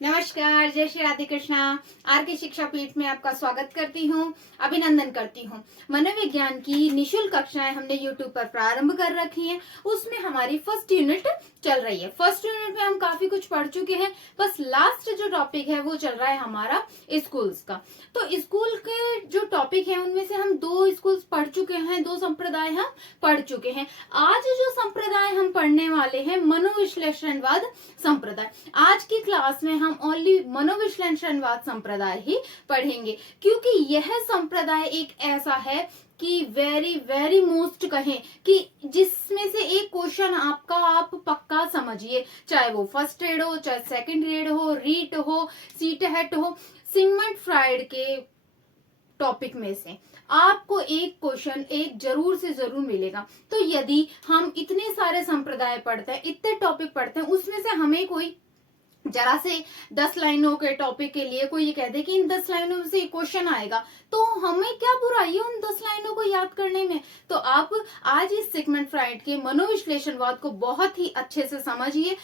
नमस्कार, जय श्री राधे कृष्णा। आर के शिक्षा पीठ में आपका स्वागत करती हूँ, अभिनंदन करती हूँ। मनोविज्ञान की निशुल्क कक्षाएं हमने YouTube पर प्रारंभ कर रखी हैं। उसमें हमारी फर्स्ट यूनिट चल रही है। फर्स्ट यूनिट में हम काफी कुछ पढ़ चुके हैं, बस लास्ट जो टॉपिक है वो चल रहा है हमारा स्कूल्स का। तो स्कूल के जो टॉपिक है उनमें से हम 2 स्कूल्स पढ़ चुके हैं, 2 संप्रदाय हम पढ़ चुके हैं। आज जो संप्रदाय हम पढ़ने वाले हैं मनोविश्लेषणवाद संप्रदाय। आज की क्लास में हम ओनली मनोविश्लेषणवाद संप्रदाय ही पढ़ेंगे, क्योंकि यह संप्रदाय एक ऐसा है कि वेरी वेरी मोस्ट कहें कि जिसमें से एक क्वेश्चन आपका आप पक्का समझिए, चाहे वो फर्स्ट ग्रेड हो, चाहे सेकंड ग्रेड हो, रीट हो, सीटेट हो, सिगमंड फ्राइड के टॉपिक में से आपको एक क्वेश्चन एक जरूर से जरूर मिलेगा। तो यदि हम इतने सारे संप्रदाय पढ़ते हैं, इतने टॉपिक पढ़ते हैं, उसमें से हमें कोई जरा से 10 लाइनों के टॉपिक के लिए कोई ये कह दे कि इन 10 लाइनों में से क्वेश्चन आएगा, तो हमें क्या बुराई है उन 10 लाइनों को याद करने में। तो आप आज इस सिगमंड फ्राइड के मनोविश्लेषणवाद को बहुत ही अच्छे से समझिए।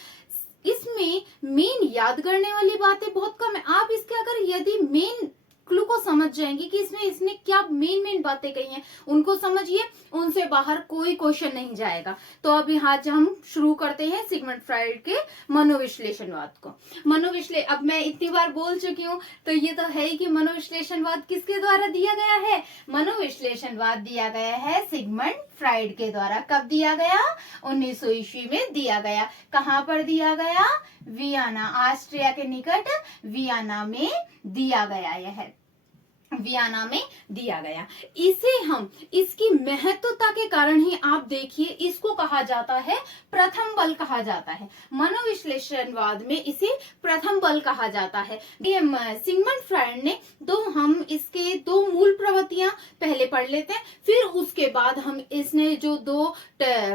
इसमें मेन याद करने वाली बातें बहुत कम है। आप इसके अगर यदि मेन क्लू को समझ जाएंगे कि इसने क्या मेन बातें कही हैं, उनको समझिए, उनसे बाहर कोई क्वेश्चन नहीं जाएगा। तो अब यहाँ हम शुरू करते हैं सिगमंड फ्राइड के मनोविश्लेषणवाद को। अब मैं इतनी बार बोल चुकी हूँ, तो ये तो है ही कि मनोविश्लेषणवाद किसके द्वारा दिया गया है। मनोविश्लेषणवाद दिया गया है सिगमंड फ्राइड के द्वारा। कब दिया गया? 1900 ईस्वी में दिया गया। कहाँ पर दिया गया? वियना, ऑस्ट्रिया के निकट वियना में दिया गया। यह वियना में दिया गया। इसे हम इसकी महत्वता के कारण ही आप देखिए, इसको कहा जाता है प्रथम बल कहा जाता है। मनोविश्लेषणवाद में इसे प्रथम बल कहा जाता है। सिगमंड फ्राइड ने हम इसके 2 मूल प्रवृत्तियां पहले पढ़ लेते हैं, फिर उसके बाद हम इसने जो 2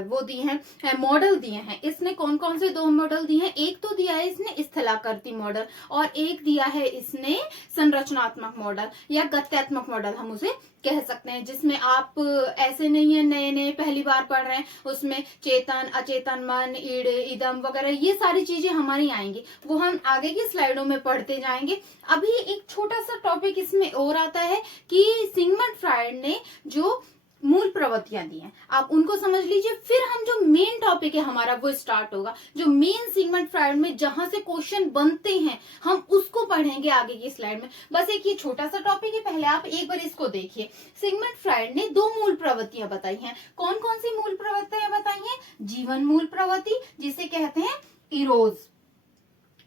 वो दिए हैं मॉडल दिए हैं। इसने कौन कौन से 2 मॉडल दिए हैं? एक तो दिया है इसने स्थलाकृति मॉडल, और एक दिया है इसने संरचनात्मक मॉडल या गत्यात्मक मॉडल हम उसे कह सकते हैं, जिसमें आप ऐसे नहीं है नए पहली बार पढ़ रहे हैं, उसमें चेतन, अचेतन मन, ईड, इदम वगैरह ये सारी चीजें हमारी आएंगी, वो हम आगे की स्लाइडों में पढ़ते जाएंगे। अभी एक छोटा सा टॉपिक इसमें और आता है कि सिगमंड फ्राइड ने जो मूल प्रवृत्तियां दी हैं, आप उनको समझ लीजिए, फिर हम जो मेन टॉपिक है हमारा वो स्टार्ट होगा। जो मेन सिगमंड फ्राइड में जहां से क्वेश्चन बनते हैं हम उसको पढ़ेंगे आगे की स्लाइड में। बस एक ये छोटा सा टॉपिक है, पहले आप एक बार इसको देखिए। सिगमंड फ्राइड ने 2 मूल प्रवृत्तियां बताई हैं। कौन कौन सी मूल प्रवृत्तियां बताई हैं? जीवन मूल प्रवृत्ति जिसे कहते हैं इरोज,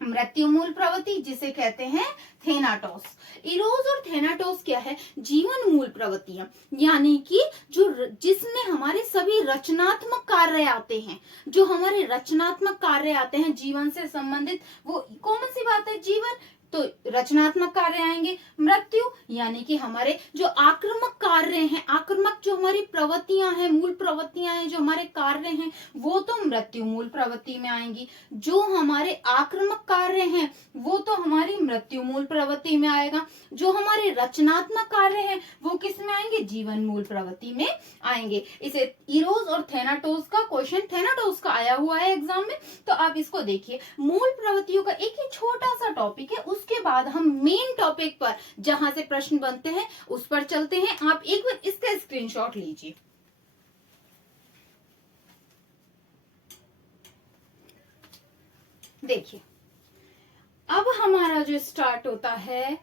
मृत्यु मूल प्रवृत्ति जिसे कहते हैं थेनाटोस। इरोज और थेनाटोस क्या है? जीवन मूल प्रवृत्तियां, यानी कि जिसमें हमारे सभी रचनात्मक कार्य आते हैं, जो हमारे रचनात्मक कार्य आते हैं जीवन से संबंधित, वो कौन सी बात है? जीवन, तो रचनात्मक कार्य आएंगे। मृत्यु यानी कि हमारे जो आक्रामक कार्य हैं, आक्रामक जो हमारी प्रवृत्तियां हैं, मूल प्रवृत्तियां हैं, जो हमारे कार्य हैं, वो तो मृत्यु मूल प्रवृत्ति में आएंगी। जो हमारे आक्रामक कार्य हैं वो तो हमारी मृत्यु मूल प्रवृत्ति में आएगा। जो हमारे रचनात्मक कार्य हैं वो किस में आएंगे? जीवन मूल प्रवृत्ति में आएंगे। इसे इरोज और थेनाटोस का क्वेश्चन, थेनाटोस का आया हुआ है एग्जाम में, तो आप इसको देखिए। मूल प्रवृत्तियों का एक ही छोटा सा टॉपिक है, उसके बाद हम मेन टॉपिक पर जहां से प्रश्न बनते हैं उस पर चलते हैं। आप एक बार इसका स्क्रीनशॉट लीजिए। देखिए, अब हमारा जो स्टार्ट होता है,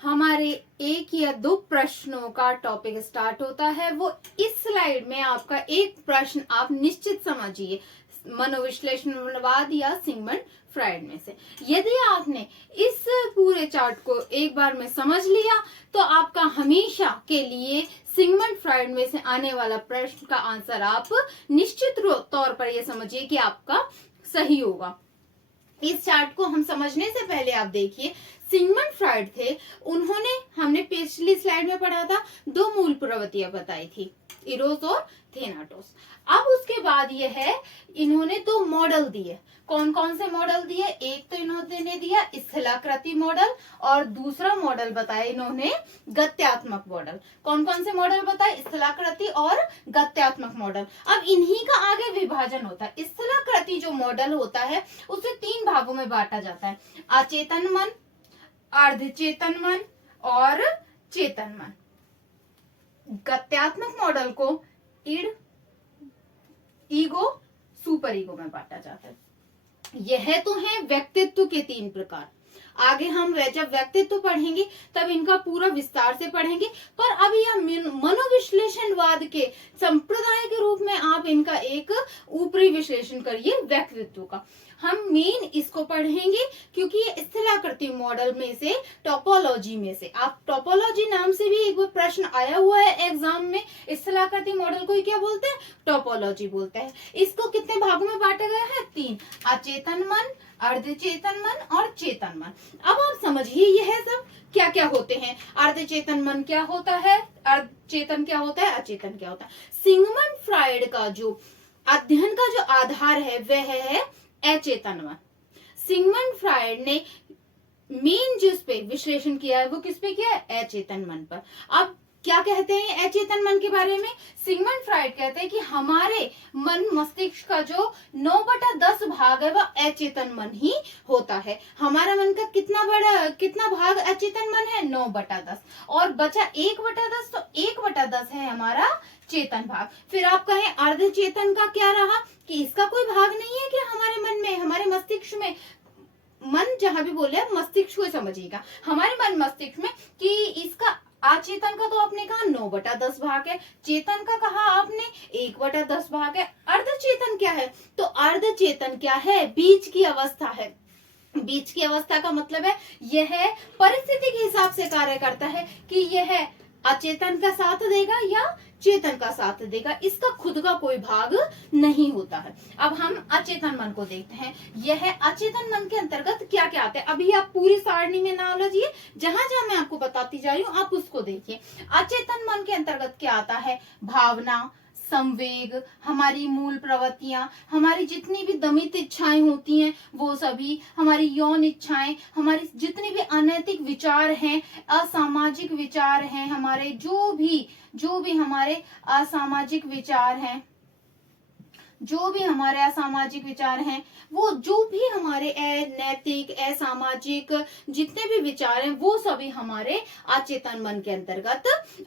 हमारे 1 या 2 प्रश्नों का टॉपिक स्टार्ट होता है। वो इस स्लाइड में आपका एक प्रश्न आप निश्चित समझिए, मनोविश्लेषणवाद या सिगमंड फ्राइड में से। यदि आपने इस पूरे चार्ट को एक बार में समझ लिया तो आपका हमेशा के लिए सिगमंड फ्राइड में से आने वाला प्रश्न का आंसर आप निश्चित तौर पर यह समझिए कि आपका सही होगा। इस चार्ट को हम समझने से पहले आप देखिए, सिगमंड फ्राइड थे, उन्होंने, हमने पिछली स्लाइड में पढ़ा था, 2 मूल प्रवृत्तियां बताई थी, इरोज और थेनाटोस। अब उसके बाद ये है, इन्होंने 2 मॉडल दिए। कौन कौन से मॉडल दिए? एक तो इन्होंने दिया स्थलाकृति मॉडल, और दूसरा मॉडल बताया इन्होंने गत्यात्मक मॉडल। कौन कौन से मॉडल बताए? स्थलाकृति और गत्यात्मक मॉडल। अब इन्हीं का आगे विभाजन होता है। स्थलाकृति जो मॉडल होता है उसे 3 भागों में बांटा जाता है, अचेतन मन, अर्धचेतन मन और चेतन मन। गत्यात्मक मॉडल को इड, ईगो, सुपर ईगो में बांटा जाता है। यह तो है व्यक्तित्व के 3 प्रकार। आगे हम जब व्यक्तित्व पढ़ेंगे तब इनका पूरा विस्तार से पढ़ेंगे, पर अब यह मनोविश्लेषणवाद के संप्रदाय के रूप में आप इनका एक ऊपरी विश्लेषण करिए व्यक्तित्व का। हम मेन इसको पढ़ेंगे क्योंकि ये स्थलाकृति मॉडल में से, टोपोलॉजी में से, आप टोपोलॉजी नाम से भी एक प्रश्न आया हुआ है एग्जाम में। स्थलाकृति मॉडल को क्या बोलते हैं? टोपोलॉजी बोलते हैं। इसको कितने भागों में बांटा गया है? 3, अचेतन मन, अर्धचेतन मन और चेतन मन। अब आप समझिए यह सब क्या क्या होते हैं। अर्धचेतन मन क्या होता है, अर्धचेतन क्या होता है, अचेतन क्या होता है। सिगमंड फ्राइड का जो अध्ययन का जो आधार है वह है अचेतन मन। सिगमंड फ्राइड ने मेन जिस पे विश्लेषण किया है वो किस पे किया है? अचेतन मन पर। अब क्या कहते हैं अचेतन मन के बारे में? सिगमंड फ्राइड कहते हैं कि हमारे मन मस्तिष्क का जो 9/10 भाग है वह अचेतन मन ही होता है। हमारा मन का कितना भाग अचेतन मन है? 9/10, और बचा 1/10, तो 1/10 है हमारा चेतन भाग। फिर आप कहें अर्धचेतन का क्या रहा कि इसका कोई भाग नहीं है कि हमारे मन में, हमारे मस्तिष्क में, मन जहां भी बोले मस्तिष्क को समझिएगा, हमारे मन मस्तिष्क में, कि इसका अचेतन का तो आपने कहा 9/10 भाग है, चेतन का कहा आपने 1/10 भाग है। अर्धचेतन क्या है? तो अर्धचेतन क्या है? बीच की अवस्था है। बीच की अवस्था का मतलब है यह परिस्थिति के हिसाब से कार्य करता है कि यह अचेतन का साथ देगा या चेतन का साथ देगा, इसका खुद का कोई भाग नहीं होता है। अब हम अचेतन मन को देखते हैं। यह अचेतन मन के अंतर्गत क्या क्या आता है, अभी आप पूरी सारणी में ना उलझिए, जहां जहां मैं आपको बताती जा रही हूँ आप उसको देखिए। अचेतन मन के अंतर्गत क्या आता है? भावना, संवेग, हमारी मूल प्रवृत्तियां, हमारी जितनी भी दमित इच्छाएं होती हैं वो सभी, हमारी यौन इच्छाएं, हमारी जितने भी अनैतिक विचार हैं, असामाजिक विचार हैं, हमारे जो भी हमारे असामाजिक विचार हैं, वो जो भी हमारे अनैतिक, असामाजिक जितने भी विचार हैं वो सभी हमारे अचेतन मन के अंतर्गत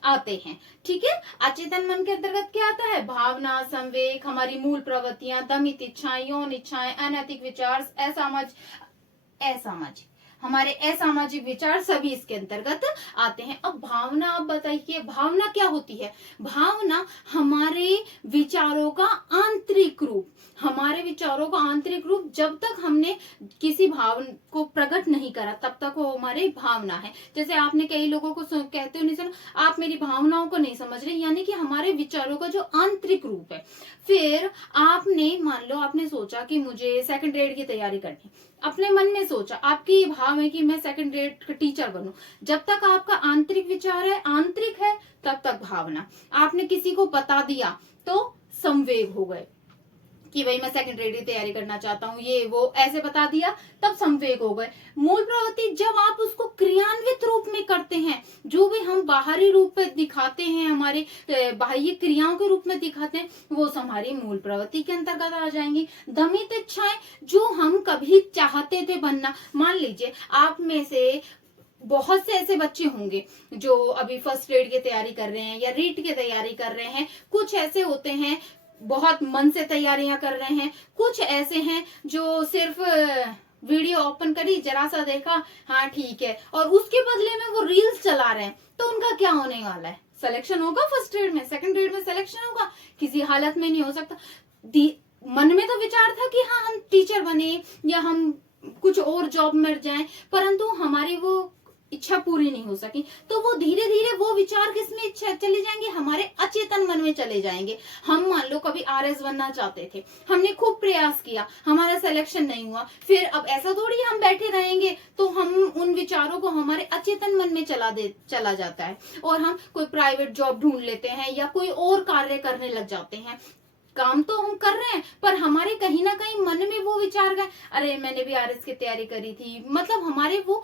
आते हैं। ठीक है, अचेतन मन के अंतर्गत क्या आता है? भावना, संवेग, हमारी मूल प्रवृत्तियां, दमित इच्छाएं, यौन इच्छाएं, अनैतिक विचार, असामाजिक हमारे असामाजिक विचार सभी इसके अंतर्गत आते हैं। अब भावना, आप बताइए भावना क्या होती है? भावना हमारे विचारों का आंतरिक रूप, हमारे विचारों का आंतरिक रूप, जब तक हमने किसी भाव को प्रकट नहीं करा तब तक वो हमारी भावना है। जैसे आपने कई लोगों को कहते हो, नहीं सुनो, आप मेरी भावनाओं को नहीं समझ रहे, यानी कि हमारे विचारों का जो आंतरिक रूप है। फिर आपने मान लो आपने सोचा कि मुझे सेकंड ग्रेड की तैयारी करनी, अपने मन में सोचा, आपकी भाव है कि मैं सेकंड ग्रेड का टीचर बनूं। जब तक आपका आंतरिक विचार है, आंतरिक है, तब तक भावना। आपने किसी को बता दिया तो संवेग हो गए कि भाई मैं सेकंड ग्रेड की तैयारी करना चाहता हूँ, ये वो ऐसे बता दिया, तब संवेग हो गए। मूल प्रवृत्ति जब आप उसको क्रियान्वित रूप में करते हैं, जो भी हम बाहरी रूप में दिखाते हैं, हमारे बाह्य क्रियाओं के रूप में दिखाते हैं, वो हमारी मूल प्रवृत्ति के अंतर्गत आ जाएंगी। दमित इच्छाएं, जो हम कभी चाहते थे बनना, मान लीजिए आप में से बहुत से ऐसे बच्चे होंगे जो अभी फर्स्ट ग्रेड की तैयारी कर रहे हैं या रीट की तैयारी कर रहे हैं, कुछ ऐसे होते हैं बहुत मन से तैयारियां कर रहे हैं, कुछ ऐसे हैं जो सिर्फ वीडियो ओपन करी, जरा सा देखा, हाँ ठीक है, और उसके बदले में वो रील्स चला रहे हैं, तो उनका क्या होने वाला है? सिलेक्शन होगा फर्स्ट ग्रेड में, सेकंड ग्रेड में सिलेक्शन होगा? किसी हालत में नहीं हो सकता। मन में तो विचार था कि हाँ हम टीचर बने या हम कुछ और जॉब में जाएं, परंतु हमारी वो इच्छा पूरी नहीं हो सकी, तो वो धीरे धीरे वो विचार किसमें चले जाएंगे? हमारे अचेतन मन में चले जाएंगे। हम मान लो कभी आरएस बनना चाहते थे, हमने खूब प्रयास किया, हमारा सिलेक्शन नहीं हुआ, फिर अब ऐसा थोड़ी हम बैठे रहेंगे, तो हम उन विचारों को हमारे अचेतन मन में चला जाता है और हम कोई प्राइवेट जॉब ढूंढ लेते हैं या कोई और कार्य करने लग जाते हैं। काम तो हम कर रहे हैं, पर हमारे कहीं ना कहीं मन में वो विचार गए, अरे मैंने भी आरएस की तैयारी करी थी, मतलब हमारे वो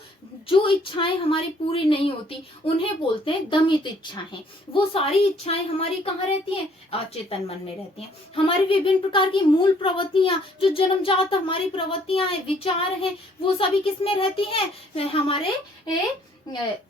जो इच्छाएं हमारी पूरी नहीं होती उन्हें बोलते हैं दमित इच्छाएं। वो सारी इच्छाएं हमारी कहाँ रहती हैं? अचेतन मन में रहती हैं। हमारी विभिन्न प्रकार की मूल प्रवृत्तियां, जो जन्मजात हमारी प्रवृत्तियां हैं, विचार हैं, वो सभी किस में रहती हैं? हमारे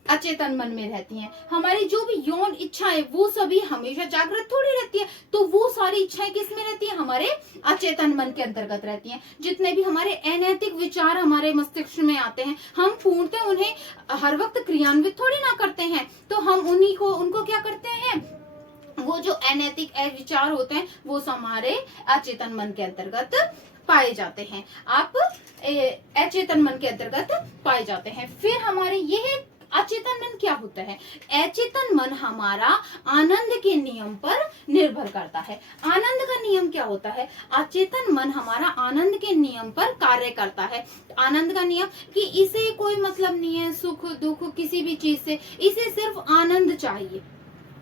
अचेतन मन में रहती हैं। हमारी जो भी यौन इच्छाएं वो सभी हमेशा जागृत थोड़ी रहती है, तो वो सारी इच्छाएं किस में रहती है? हमारे अचेतन मन के अंतर्गत रहती हैं। जितने भी हमारे अनैतिक विचार हमारे मस्तिष्क में आते हैं, हम पूर्णतः उन्हें हर वक्त क्रियान्वित थोड़ी ना करते हैं, तो हम उनको क्या करते हैं? वो जो अनैतिक विचार होते हैं वो हमारे अचेतन मन के अंतर्गत पाए जाते हैं। आप अचेतन मन के अंतर्गत पाए जाते हैं। फिर हमारे यह अचेतन मन क्या होता है? अचेतन मन हमारा आनंद के नियम पर निर्भर करता है। आनंद का नियम क्या होता है? अचेतन मन हमारा आनंद के नियम पर कार्य करता है। आनंद का नियम कि इसे कोई मतलब नहीं है सुख दुख किसी भी चीज से, इसे सिर्फ आनंद चाहिए।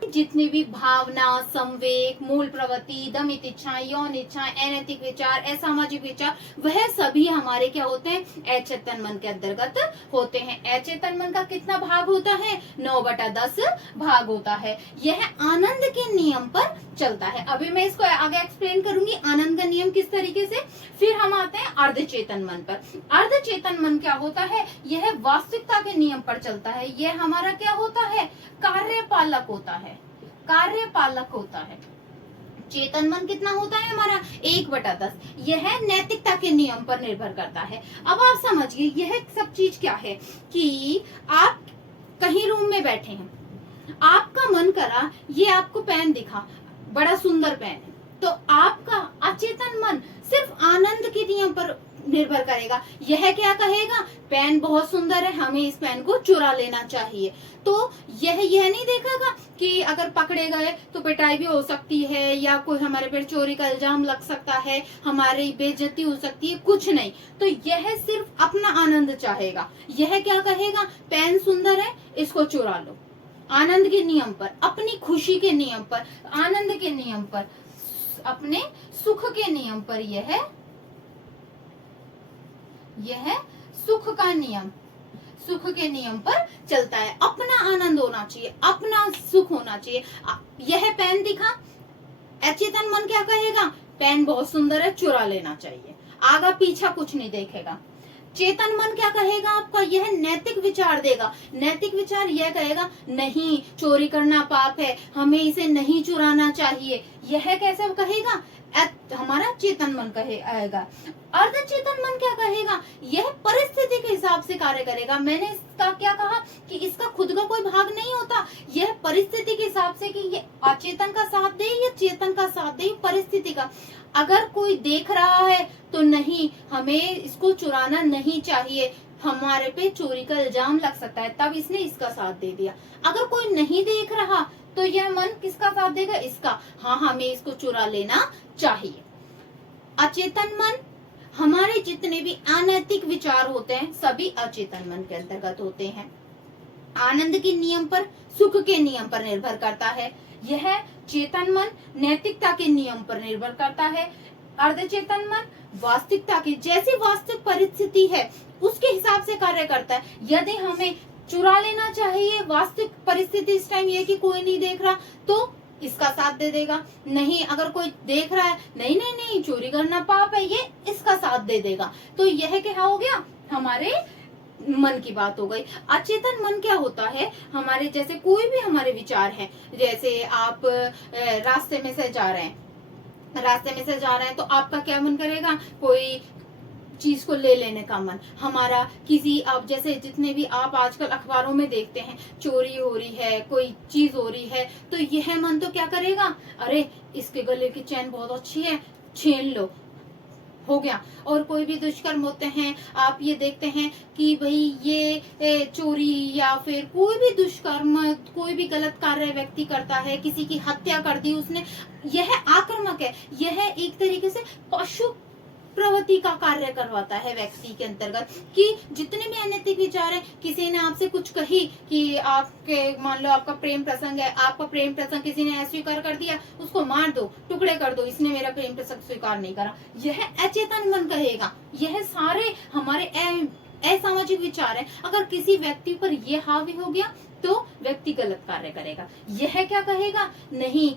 जितनी भी भावना, संवेग, मूल प्रवृत्ति, दमित इच्छाएं, यौन इच्छाएं, अनैतिक विचार, असामाजिक विचार, वह सभी हमारे क्या होते हैं? अचेतन मन के अंतर्गत होते हैं। अचेतन मन का कितना भाग होता है? 9/10 भाग होता है। यह आनंद के नियम पर चलता है। अभी मैं इसको आगे एक्सप्लेन करूंगी आनंद का नियम किस तरीके से। फिर हम आते हैं अर्धचेतन मन पर। अर्धचेतन मन क्या होता है? यह वास्तविकता के नियम पर चलता है। यह हमारा क्या होता है? कार्यपालक होता है। कार्यपालक होता है। चेतन मन कितना होता है हमारा? 1/10। यह नैतिकता के नियम पर निर्भर करता है। अब आप समझिए यह सब चीज क्या है कि आप कहीं रूम में बैठे हैं, आपका मन करा, ये आपको पेन दिखा, बड़ा सुंदर पेन है, तो आपका अचेतन मन सिर्फ आनंद के नियम पर निर्भर करेगा। यह क्या कहेगा? पेन बहुत सुंदर है, हमें इस पेन को चुरा लेना चाहिए। तो यह नहीं देखेगा कि अगर पकड़े गए तो पिटाई भी हो सकती है, या कोई हमारे पर चोरी का इल्जाम लग सकता है, हमारी बेइज्जती हो सकती है, कुछ नहीं। तो यह सिर्फ अपना आनंद चाहेगा। यह क्या कहेगा? पेन सुंदर है, इसको चुरा लो। आनंद के नियम पर, अपनी खुशी के नियम पर, आनंद के नियम पर, अपने सुख के नियम पर यह सुख का नियम, सुख के नियम पर चलता है। अपना आनंद होना चाहिए, अपना सुख होना चाहिए। यह पेन दिखा, अचेतन मन क्या कहेगा? पेन बहुत सुंदर है, चुरा लेना चाहिए। आगा पीछा कुछ नहीं देखेगा। चेतन मन क्या कहेगा आपका? यह नैतिक विचार देगा। नैतिक विचार यह कहेगा नहीं, चोरी करना पाप है, हमें इसे नहीं चुराना चाहिए। यह कैसे कहेगा? हमारा चेतन मन कहेगा। अर्धचेतन मन क्या कहेगा? यह परिस्थिति के हिसाब से कार्य करेगा। मैंने इसका क्या कहा कि इसका खुद का कोई भाग नहीं होता। यह परिस्थिति के हिसाब से कि ये अचेतन का साथ दे या चेतन का साथ दे, परिस्थिति का। अगर कोई देख रहा है तो नहीं, हमें इसको चुराना नहीं चाहिए, हमारे पे चोरी का इल्जाम लग सकता है, तब इसने इसका साथ दे दिया। अगर कोई नहीं देख रहा तो यह मन किसका साथ देगा? इसका। हाँ, हमें इसको चुरा लेना चाहिए। अचेतन मन, हमारे जितने भी अनैतिक विचार होते हैं सभी अचेतन मन के अंतर्गत होते हैं। आनंद के नियम पर, सुख के नियम पर निर्भर करता है। यह चेतन मन नैतिकता के नियम पर निर्भर करता है। अर्धचेतन मन वास्तविकता की, जैसी वास्तविक परिस्थिति है उसके हिसाब से कार्य करता है। यदि हमें चुरा लेना चाहिए, वास्तविक परिस्थिति इस टाइम ये कि कोई नहीं देख रहा, तो इसका साथ दे देगा। नहीं, अगर कोई देख रहा है, नहीं नहीं नहीं चोरी करना पाप है, ये इसका साथ दे देगा। तो यह क्या हो गया? हमारे मन की बात हो गई। अचेतन मन क्या होता है? हमारे जैसे कोई भी हमारे विचार है, जैसे आप रास्ते में से जा रहे हैं तो आपका क्या मन करेगा? कोई चीज को ले लेने का मन। हमारा किसी, आप जैसे जितने भी आप आजकल अखबारों में देखते हैं, चोरी हो रही है, कोई चीज हो रही है, तो यह मन तो क्या करेगा? अरे इसके गले की चैन बहुत अच्छी है, छीन लो, हो गया। और कोई भी दुष्कर्म होते हैं, आप ये देखते हैं कि भाई ये चोरी या फिर कोई भी दुष्कर्म, कोई भी गलत कार्य व्यक्ति करता है, किसी की हत्या कर दी उसने, यह आक्रामक है। यह एक तरीके से पशु प्रवृत्ति का कार्य करवाता है व्यक्ति के अंतर्गत, कि जितने भी अनैतिक विचार है, किसी ने आपसे कुछ कही कि आपके, मान लो आपका प्रेम प्रसंग है, आपका प्रेम प्रसंग किसी ने अस्वीकार कर दिया, उसको मार दो, टुकड़े कर दो, इसने मेरा प्रेम प्रसंग स्वीकार नहीं करा, यह अचेतन मन कहेगा। यह सारे हमारे असामाजिक विचार है। अगर किसी व्यक्ति पर यह हावी हो गया तो व्यक्ति गलत कार्य करेगा। यह क्या कहेगा, नहीं,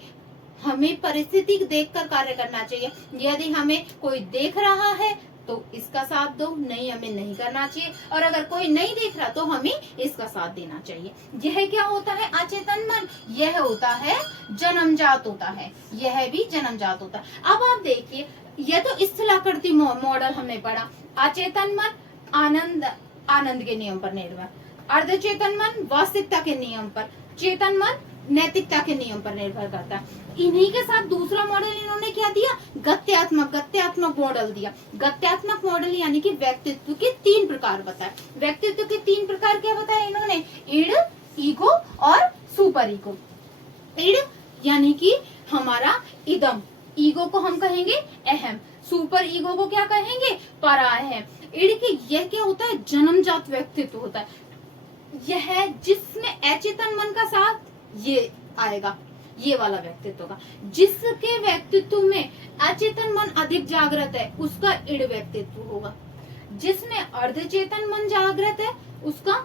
हमें परिस्थिति देखकर कार्य करना चाहिए। यदि हमें कोई देख रहा है तो इसका साथ दो, नहीं हमें नहीं करना चाहिए, और अगर कोई नहीं देख रहा तो हमें इसका साथ देना चाहिए। यह क्या होता है, अचेतन मन। यह होता है जन्मजात होता है, यह भी जन्मजात होता है। अब आप देखिए, यह तो स्थलाकृति मॉडल हमने पढ़ा। अचेतन मन आनंद के नियम पर निर्भर, अर्धचेतन मन वास्तविकता के नियम पर, चेतन मन नैतिकता के नियम पर निर्भर करता है। इन्हीं के साथ दूसरा मॉडल इन्होंने क्या दिया, गत्यात्मक मॉडल दिया। गत्यात्मक मॉडल यानी कि व्यक्तित्व के 3 प्रकार बताए। व्यक्तित्व के 3 प्रकार क्या बताया इन्होंने, इड, ईगो और सुपर ईगो। इड यानी कि हमारा इदम, ईगो को हम कहेंगे अहम, सुपर ईगो को क्या कहेंगे, परा अहम। इड के यह क्या होता है, जन्मजात व्यक्तित्व होता है। यह जिसमें अचेतन मन का साथ ये आएगा, ये वाला व्यक्तित्व का। जिसके व्यक्तित्व में अचेतन मन अधिक जागृत है उसका इड व्यक्तित्व होगा। जिसमें अर्धचेतन मन जागृत है उसका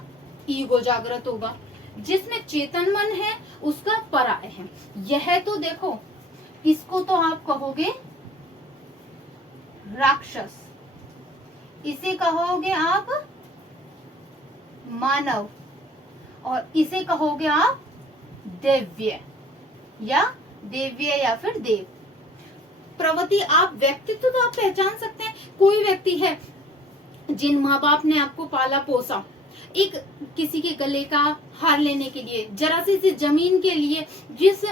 ईगो जागृत होगा। जिसमें चेतन मन है उसका परा अहम। यह तो देखो, इसको तो आप कहोगे राक्षस, इसे कहोगे आप मानव, और इसे कहोगे आप दिव्य या फिर देव। प्रवृत्ति, आप व्यक्तित्व तो आप पहचान सकते हैं। कोई व्यक्ति है, जिन माँ बाप ने आपको पाला पोसा, एक किसी के गले का हार लेने के लिए, जरा सी जमीन के लिए, जिस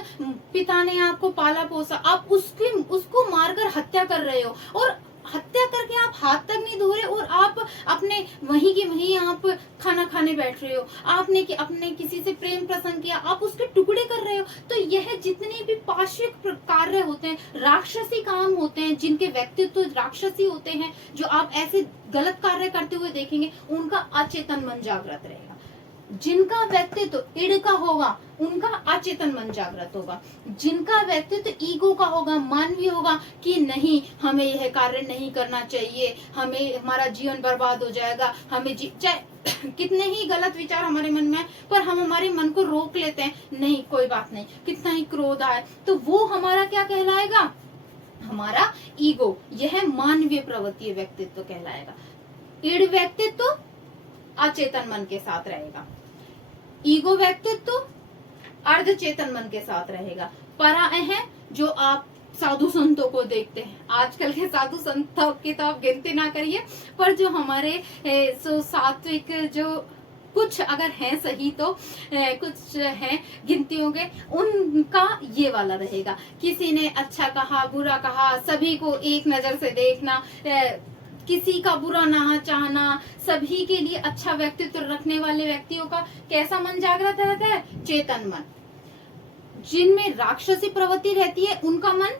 पिता ने आपको पाला पोसा, आप उसको मारकर हत्या कर रहे हो, और हत्या करके आप हाथ तक नहीं धो रहे, और आप अपने वहीं के वहीं आप खाना खाने बैठ रहे हो। आपने अपने किसी से प्रेम प्रसंग किया, आप उसके टुकड़े कर रहे हो। तो यह जितने भी पाशविक कार्य होते हैं, राक्षसी काम होते हैं, जिनके व्यक्तित्व राक्षसी होते हैं, जो आप ऐसे गलत कार्य करते हुए देखेंगे, उनका अचेतन मन जागृत रहेगा। जिनका व्यक्तित्व इड का होगा उनका अचेतन मन जागृत होगा। जिनका व्यक्तित्व ईगो का होगा, मानवीय होगा, कि नहीं हमें यह कार्य नहीं करना चाहिए, हमें हमारा जीवन बर्बाद हो जाएगा, हमें चाहे कितने ही गलत विचार हमारे मन में है, पर हम हमारे मन को रोक लेते हैं, नहीं कोई बात नहीं, कितना ही क्रोध आए, तो वो हमारा क्या कहलाएगा, हमारा ईगो। यह मानवीय प्रवृत्ति व्यक्तित्व कहलाएगा। इड व्यक्तित्व अचेतन मन के साथ रहेगा, ईगो व्यक्तित्व अर्धचेतन मन के साथ रहेगा। परा अहम, जो आप साधु संतों को देखते हैं, आजकल के साधु संतों की तो आप गिनती ना करिए, पर जो हमारे सात्विक जो कुछ अगर हैं सही तो कुछ हैं गिनतियों के, उनका ये वाला रहेगा। किसी ने अच्छा कहा, बुरा कहा, सभी को एक नजर से देखना, किसी का बुरा ना चाहना, सभी के लिए अच्छा व्यक्तित्व रखने वाले व्यक्तियों का कैसा मन जागृत रहता है, चेतन मन। जिनमें राक्षसी प्रवृत्ति रहती है उनका मन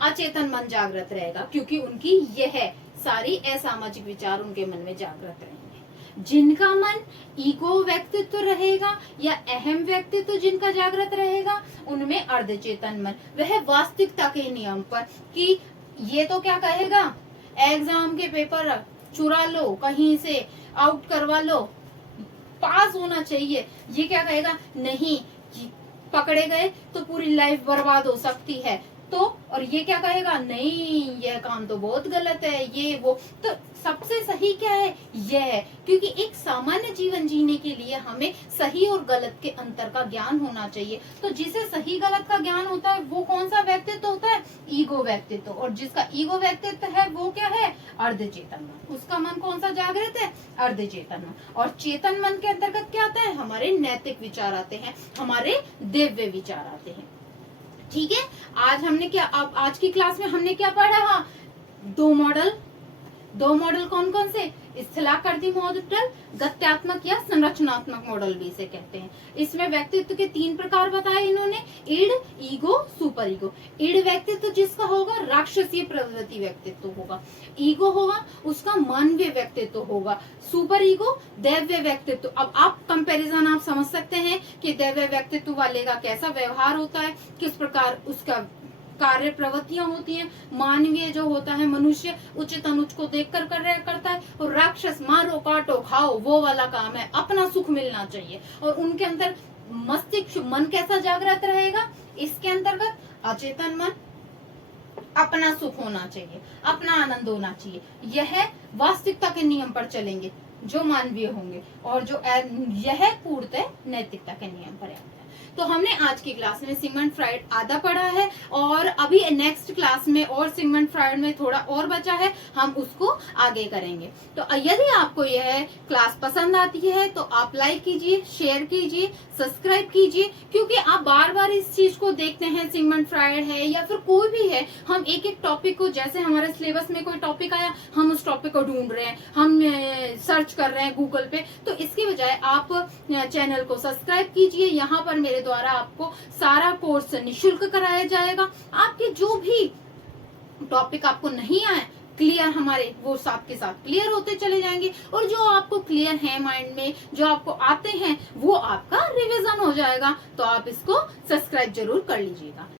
अचेतन मन जागृत रहेगा, क्योंकि उनकी यह सारी असामाजिक विचार उनके मन में जागृत रहेंगे। जिनका मन ईगो व्यक्तित्व रहेगा या अहम व्यक्तित्व जिनका जागृत रहेगा, उनमें अर्धचेतन मन, वह वास्तविकता के नियम पर, कि ये तो क्या कहेगा, एग्जाम के पेपर चुरा लो, कहीं से आउट करवा लो, पास होना चाहिए, ये क्या कहेगा, नहीं पकड़े गए तो पूरी लाइफ बर्बाद हो सकती है, तो और ये क्या कहेगा, नहीं यह काम तो बहुत गलत है, ये वो। तो सबसे सही क्या है, यह है, क्योंकि एक सामान्य जीवन जीने के लिए हमें सही और गलत के अंतर का ज्ञान होना चाहिए। तो जिसे सही गलत का ज्ञान होता है वो कौन सा व्यक्तित्व होता है, ईगो व्यक्तित्व। और जिसका ईगो व्यक्तित्व है वो क्या है, अर्धचेतन मन। उसका मन कौन सा जागृत है, अर्धचेतन मन। और चेतन मन के अंतर्गत क्या आता है, हमारे नैतिक विचार आते हैं, हमारे दिव्य विचार आते हैं। ठीक है, आज हमने क्या, अब आज की क्लास में हमने क्या पढ़ा, दो मॉडल कौन कौन से, मिथिलाकृति मॉडल, गत्यात्मक या संरचनात्मक मॉडल भी इसे कहते हैं। इसमें व्यक्तित्व के 3 प्रकार बताए इन्होंने, id, ego, super ego. Id व्यक्तित्व जिसका होगा राक्षसीय प्रवृत्ति व्यक्तित्व होगा, ईगो होगा उसका मानवीय व्यक्तित्व होगा, सुपर ईगो दैव्य व्यक्तित्व। अब आप कंपैरिजन आप समझ सकते हैं कि दैव्य व्यक्तित्व वाले का कैसा व्यवहार होता है, किस प्रकार उसका कार्य प्रवृत्तियां होती हैं। मानवीय जो होता है मनुष्य उचित अनुच को देखकर करता है, और राक्षस मारो काटो खाओ वो वाला काम है, अपना सुख मिलना चाहिए। और उनके अंदर मस्तिष्क मन कैसा जागृत रहेगा, इसके अंतर्गत अचेतन मन, अपना सुख होना चाहिए, अपना आनंद होना चाहिए। यह वास्तविकता के नियम पर चलेंगे जो मानवीय होंगे, और जो यह पूर्णतः नैतिकता के नियम पर है। तो हमने आज की क्लास में सिगमंड फ्राइड आधा पढ़ा है, और अभी नेक्स्ट क्लास में और सिगमंड फ्राइड में थोड़ा और बचा है, हम उसको आगे करेंगे। तो यदि आपको यह क्लास पसंद आती है तो आप लाइक कीजिए, शेयर कीजिए, सब्सक्राइब कीजिए, क्योंकि आप बार बार इस चीज को देखते हैं, सिगमंड फ्राइड है या फिर कोई भी है, हम एक एक टॉपिक को, जैसे हमारे सिलेबस में कोई टॉपिक आया हम उस टॉपिक को ढूंढ रहे हैं, हम सर्च कर रहे हैं गूगल पे, तो इसकी बजाय आप चैनल को सब्सक्राइब कीजिए। यहाँ पर मेरे द्वारा आपको सारा कोर्स निशुल्क कराया जाएगा। आपके जो भी टॉपिक आपको नहीं आए क्लियर, हमारे वो साथ के साथ क्लियर होते चले जाएंगे, और जो आपको क्लियर है माइंड में, जो आपको आते हैं, वो आपका रिवीजन हो जाएगा। तो आप इसको सब्सक्राइब जरूर कर लीजिएगा।